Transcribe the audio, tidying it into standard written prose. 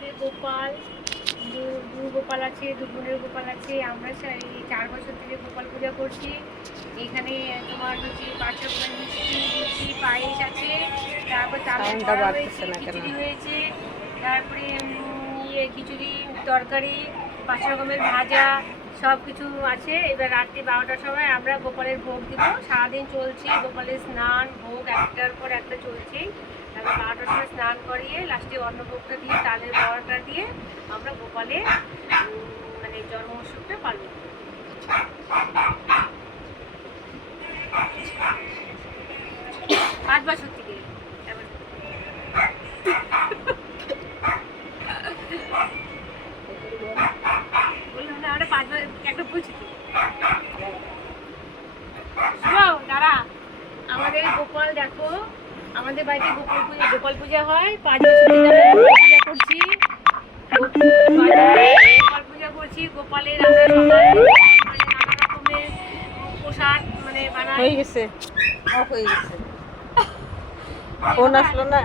বাড়িতে গোপাল, দু গোপাল আছে, দু বোনের গোপাল আছে। আমরা 4 বছর থেকে গোপাল পূজা করছি। এখানে তোমার হচ্ছে 5 রকমের মিষ্টি, লুচি, পায়েস আছে, তারপর চালের বড়া হয়েছে, খিচুড়ি হয়েছে, তারপরে খিচুড়ি, তরকারি, 5 রকমের ভাজা, সব কিছু আছে। এবার রাত্রি 12টার সময় আমরা গোপালের ভোগ দিব। সারাদিন চলছে গোপালের স্নান, ভোগ একটার পর একটা চলছেই। তারপর 12টার সময় স্নান করিয়ে লাস্টে অন্নভোগটা দিয়ে, তালের বড়াটা দিয়ে আমরা গোপালের মানে জন্ম উৎসবটা পালন করি। 5 বছর থেকে। বললাম না আমরা 5 বছর একটা বলছি তো। দাঁড়া, আমাদের গোপাল দেখো, আমাদের বাড়িতে গোপাল পূজা হয়। 5 বছর থেকে আমরা গোপাল পূজা করছি। গোপাল পূজা করছি। গোপালের আমরা সকাল মানে নানা রকমের প্রসাদ মানে বানাই। হয়ে গেছে, হয়ে গেছে। ফোন আসলো না।